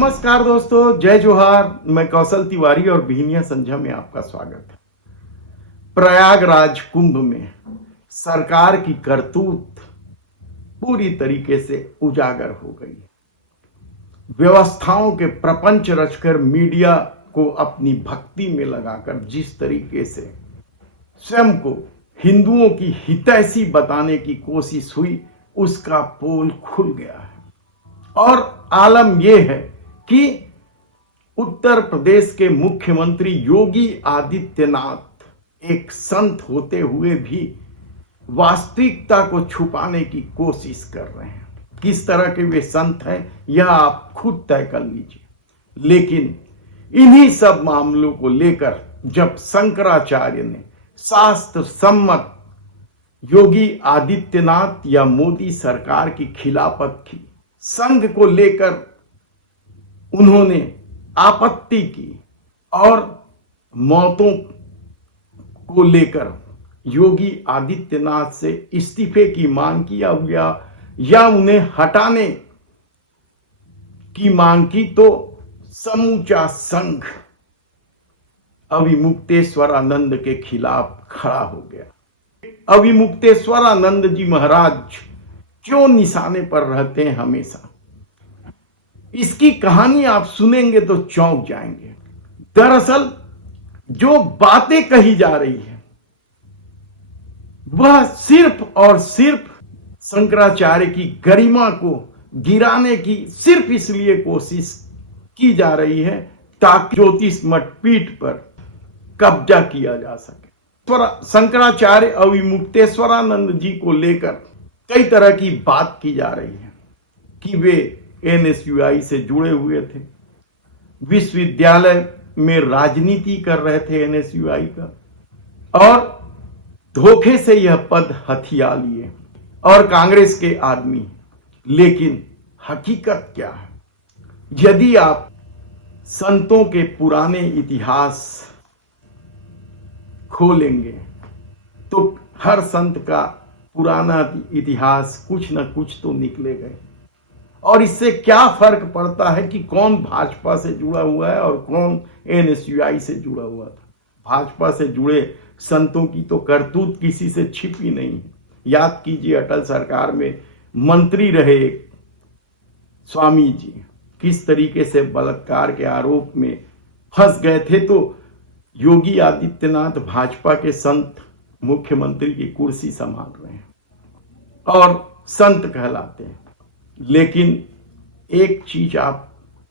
नमस्कार दोस्तों, जय जोहार। मैं कौशल तिवारी और बिहनिया संझा में आपका स्वागत है। प्रयागराज कुंभ में सरकार की करतूत पूरी तरीके से उजागर हो गई। व्यवस्थाओं के प्रपंच रचकर मीडिया को अपनी भक्ति में लगाकर जिस तरीके से स्वयं को हिंदुओं की हितैषी बताने की कोशिश हुई, उसका पोल खुल गया है। और आलम यह है कि उत्तर प्रदेश के मुख्यमंत्री योगी आदित्यनाथ एक संत होते हुए भी वास्तविकता को छुपाने की कोशिश कर रहे हैं। किस तरह के वे संत हैं यह आप खुद तय कर लीजिए। लेकिन इन्हीं सब मामलों को लेकर जब शंकराचार्य ने शास्त्र सम्मत योगी आदित्यनाथ या मोदी सरकार की खिलाफत की, संघ को लेकर उन्होंने आपत्ति की और मौतों को लेकर योगी आदित्यनाथ से इस्तीफे की मांग किया हुआ या उन्हें हटाने की मांग की, तो समूचा संघ अविमुक्तेश्वरानंद के खिलाफ खड़ा हो गया। अविमुक्तेश्वरानंद जी महाराज क्यों निशाने पर रहते हैं हमेशा, इसकी कहानी आप सुनेंगे तो चौंक जाएंगे। दरअसल जो बातें कही जा रही है वह सिर्फ और सिर्फ शंकराचार्य की गरिमा को गिराने की सिर्फ इसलिए कोशिश की जा रही है ताकि ज्योतिष मठ पीठ पर कब्जा किया जा सके। शंकराचार्य अविमुक्तेश्वरानंद जी को लेकर कई तरह की बात की जा रही है कि वे एनएसयूआई से जुड़े हुए थे, विश्वविद्यालय में राजनीति कर रहे थे एनएसयूआई का, और धोखे से यह पद हथिया लिए और कांग्रेस के आदमी। लेकिन हकीकत क्या है? यदि आप संतों के पुराने इतिहास खोलेंगे तो हर संत का पुराना इतिहास कुछ न कुछ तो निकलेगा। और इससे क्या फर्क पड़ता है कि कौन भाजपा से जुड़ा हुआ है और कौन एनएसयूआई से जुड़ा हुआ था। भाजपा से जुड़े संतों की तो करतूत किसी से छिपी नहीं है। याद कीजिए, अटल सरकार में मंत्री रहे स्वामी जी किस तरीके से बलात्कार के आरोप में फंस गए थे, तो योगी आदित्यनाथ भाजपा के संत मुख्यमंत्री की कुर्सी संभाल रहे हैं और संत कहलाते हैं। लेकिन एक चीज आप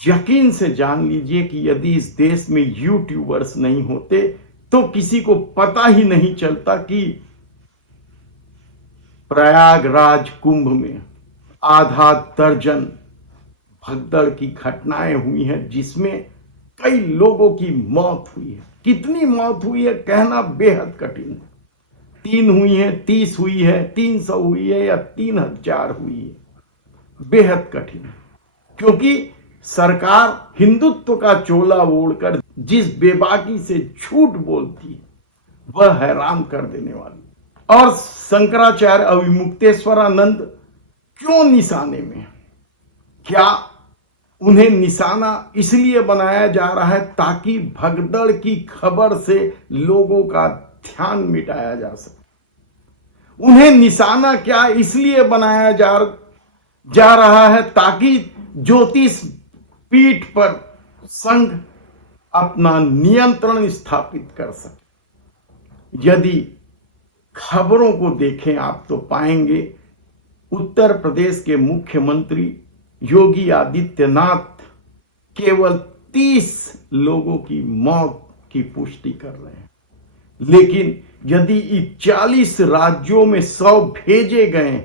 यकीन से जान लीजिए कि यदि इस देश में यूट्यूबर्स नहीं होते तो किसी को पता ही नहीं चलता कि प्रयागराज कुंभ में आधा दर्जन भगदड़ की घटनाएं हुई हैं, जिसमें कई लोगों की मौत हुई है। कितनी मौत हुई है कहना बेहद कठिन है। 3 हुई है, 30 हुई है, 300 हुई है या 3000 हुई है, बेहद कठिन है। क्योंकि सरकार हिंदुत्व का चोला ओढ़कर जिस बेबाकी से झूठ बोलती है वह हैरान कर देने वाली। और शंकराचार्य अविमुक्तेश्वरानंद क्यों निशाने में? क्या उन्हें निशाना इसलिए बनाया जा रहा है ताकि भगदड़ की खबर से लोगों का ध्यान मिटाया जा सके? उन्हें निशाना क्या इसलिए बनाया जा रहा है ताकि ज्योतिष पीठ पर संघ अपना नियंत्रण स्थापित कर सके? यदि खबरों को देखें आप तो पाएंगे उत्तर प्रदेश के मुख्यमंत्री योगी आदित्यनाथ केवल 30 लोगों की मौत की पुष्टि कर रहे हैं। लेकिन यदि इस 40 राज्यों में 100 भेजे गए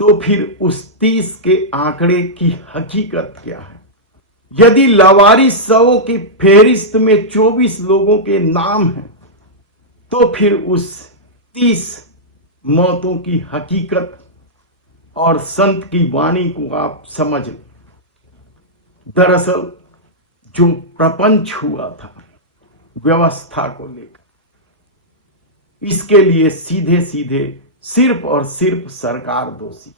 तो फिर उस 30 के आंकड़े की हकीकत क्या है? यदि लावारिस शवों की फेहरिस्त में 24 लोगों के नाम हैं तो फिर उस 30 मौतों की हकीकत और संत की वाणी को आप समझ लें। दरअसल जो प्रपंच हुआ था व्यवस्था को लेकर, इसके लिए सीधे सीधे सिर्फ और सिर्फ सरकार दोषी।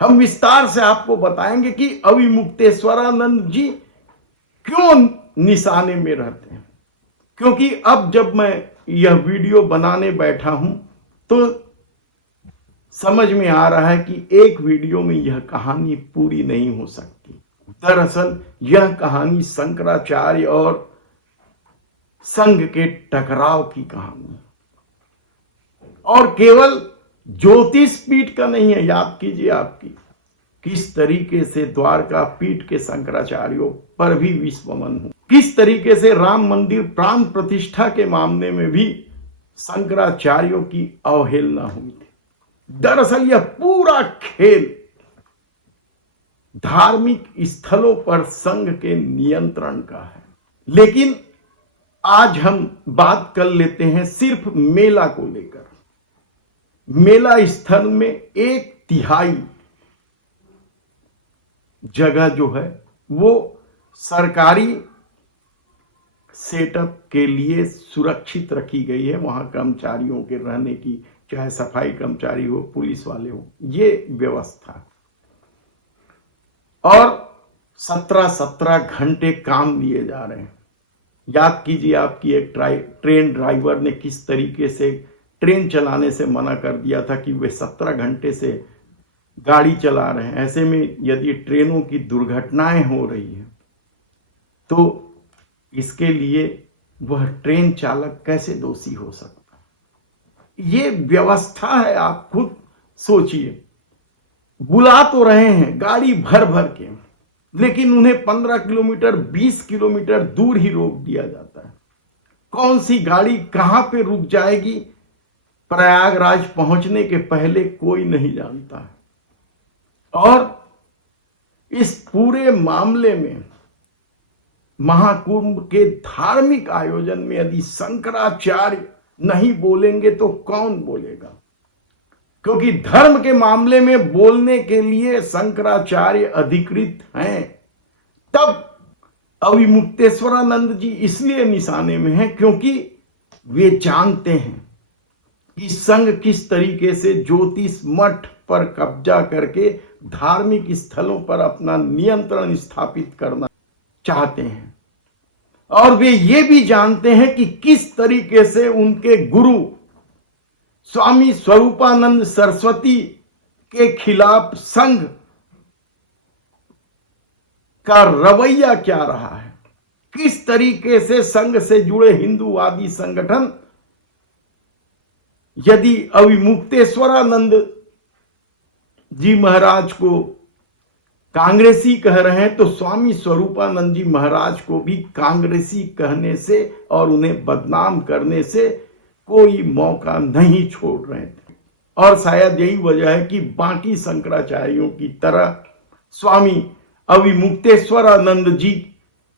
हम विस्तार से आपको बताएंगे कि अविमुक्तेश्वरानंद जी क्यों निशाने में रहते हैं। क्योंकि अब जब मैं यह वीडियो बनाने बैठा हूं तो समझ में आ रहा है कि एक वीडियो में यह कहानी पूरी नहीं हो सकती। दरअसल यह कहानी शंकराचार्य और संघ के टकराव की कहानी, और केवल ज्योतिष पीठ का नहीं है। याद कीजिए आपकी किस तरीके से द्वारका पीठ के शंकराचार्यों पर भी विस्मरण हुआ, किस तरीके से राम मंदिर प्राण प्रतिष्ठा के मामले में भी शंकराचार्यों की अवहेलना हुई थी। दरअसल यह पूरा खेल धार्मिक स्थलों पर संघ के नियंत्रण का है। लेकिन आज हम बात कर लेते हैं सिर्फ मेला को लेकर। मेला स्थल में 1/3 जगह जो है वो सरकारी सेटअप के लिए सुरक्षित रखी गई है। वहां कर्मचारियों के रहने की, चाहे सफाई कर्मचारी हो, पुलिस वाले हो, ये व्यवस्था। और 17 घंटे काम लिए जा रहे हैं। याद कीजिए आपकी एक ट्रेन ड्राइवर ने किस तरीके से ट्रेन चलाने से मना कर दिया था कि वे 17 घंटे से गाड़ी चला रहे हैं। ऐसे में यदि ट्रेनों की दुर्घटनाएं हो रही है तो इसके लिए वह ट्रेन चालक कैसे दोषी हो सकता है। ये व्यवस्था है, आप खुद सोचिए। बुला तो रहे हैं गाड़ी भर भर के, लेकिन उन्हें 15 किलोमीटर 20 किलोमीटर दूर ही रोक दिया जाता है। कौन सी गाड़ी कहां पे रुक जाएगी प्रयागराज पहुंचने के पहले कोई नहीं जानता है। और इस पूरे मामले में महाकुंभ के धार्मिक आयोजन में यदि शंकराचार्य नहीं बोलेंगे तो कौन बोलेगा? क्योंकि धर्म के मामले में बोलने के लिए शंकराचार्य अधिकृत हैं। तब अविमुक्तेश्वरानंद जी इसलिए निशाने में हैं क्योंकि वे जानते हैं कि संघ किस तरीके से ज्योतिष मठ पर कब्जा करके धार्मिक स्थलों पर अपना नियंत्रण स्थापित करना चाहते हैं। और वे ये भी जानते हैं कि किस तरीके से उनके गुरु स्वामी स्वरूपानंद सरस्वती के खिलाफ संघ का रवैया क्या रहा है, किस तरीके से संघ से जुड़े हिंदूवादी संगठन यदि अविमुक्तेश्वरानंद जी महाराज को कांग्रेसी कह रहे हैं तो स्वामी स्वरूपानंद जी महाराज को भी कांग्रेसी कहने से और उन्हें बदनाम करने से कोई मौका नहीं छोड़ रहे थे। और शायद यही वजह है कि बाकी शंकराचार्यों की तरह स्वामी अविमुक्तेश्वरानंद जी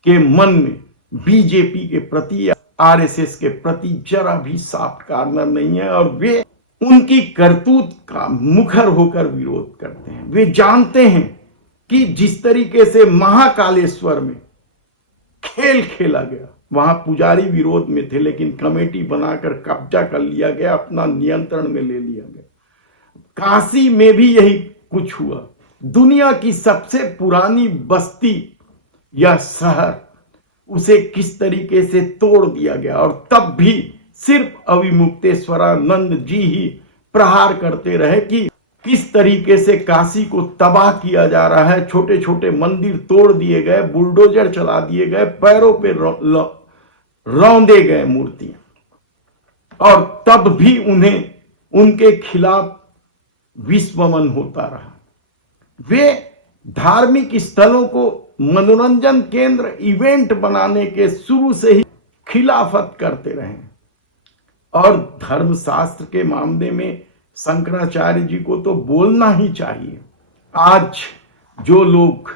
के मन में बीजेपी के प्रति या आरएसएस के प्रति जरा भी सॉफ्ट कॉर्नर नहीं है, और वे उनकी करतूत का मुखर होकर विरोध करते हैं। वे जानते हैं कि जिस तरीके से महाकालेश्वर में खेल खेला गया, वहां पुजारी विरोध में थे लेकिन कमेटी बनाकर कब्जा कर लिया गया, अपना नियंत्रण में ले लिया गया। काशी में भी यही कुछ हुआ। दुनिया की सबसे पुरानी बस्ती या शहर, उसे किस तरीके से तोड़ दिया गया, और तब भी सिर्फ अविमुक्तेश्वरानंद जी ही प्रहार करते रहे कि किस तरीके से काशी को तबाह किया जा रहा है। छोटे छोटे मंदिर तोड़ दिए गए, बुलडोजर चला दिए गए, पैरों पे रौंदे गए मूर्तियां, और तब भी उन्हें उनके खिलाफ विस्मरण होता रहा। वे धार्मिक स्थलों को मनोरंजन केंद्र, इवेंट बनाने के शुरू से ही खिलाफत करते रहे, और धर्मशास्त्र के मामले में शंकराचार्य जी को तो बोलना ही चाहिए। आज जो लोग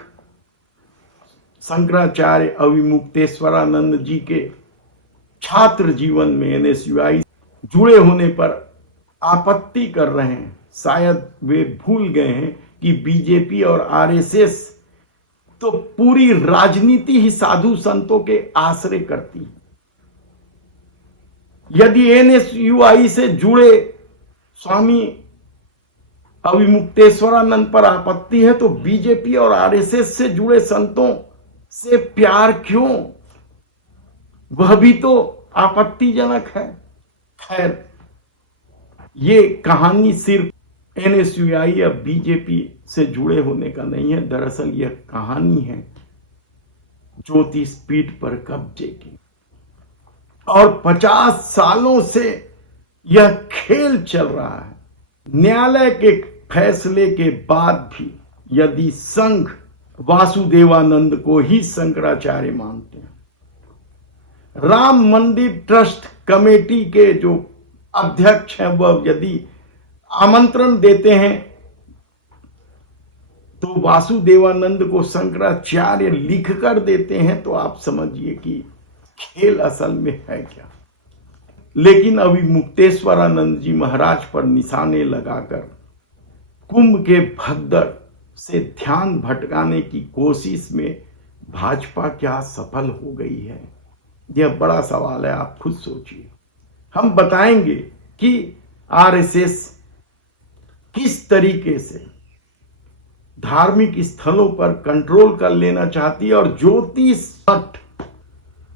शंकराचार्य अविमुक्तेश्वरानंद जी के छात्र जीवन में एनएसयूआई जुड़े होने पर आपत्ति कर रहे हैं, शायद वे भूल गए हैं कि बीजेपी और आरएसएस तो पूरी राजनीति ही साधु संतों के आश्रय करती है। यदि एनएसयूआई से जुड़े स्वामी अविमुक्तेश्वरानंद पर आपत्ति है तो बीजेपी और आरएसएस से जुड़े संतों से प्यार क्यों? वह भी तो आपत्तिजनक है। खैर, ये कहानी सिर्फ एनएसयूआई या बीजेपी से जुड़े होने का नहीं है। दरअसल यह कहानी है ज्योतिष पर कब्जे की, और 50 सालों से यह खेल चल रहा है। न्यायालय के फैसले के बाद भी यदि संघ वासुदेवानंद को ही शंकराचार्य मानते हैं, राम मंदिर ट्रस्ट कमेटी के जो अध्यक्ष हैं वह यदि आमंत्रण देते हैं तो वासुदेवानंद को शंकराचार्य लिखकर देते हैं, तो आप समझिए कि खेल असल में है क्या। लेकिन अभी मुक्तेश्वरानंद जी महाराज पर निशाने लगाकर कुंभ के भगदड़ से ध्यान भटकाने की कोशिश में भाजपा क्या सफल हो गई है? यह बड़ा सवाल है, आप खुद सोचिए। हम बताएंगे कि आरएसएस किस तरीके से धार्मिक स्थलों पर कंट्रोल कर लेना चाहती है और ज्योतिष मठ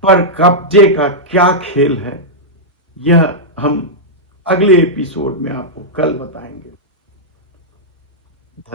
पर कब्जे का क्या खेल है, यह हम अगले एपिसोड में आपको कल बताएंगे। धन्यवाद।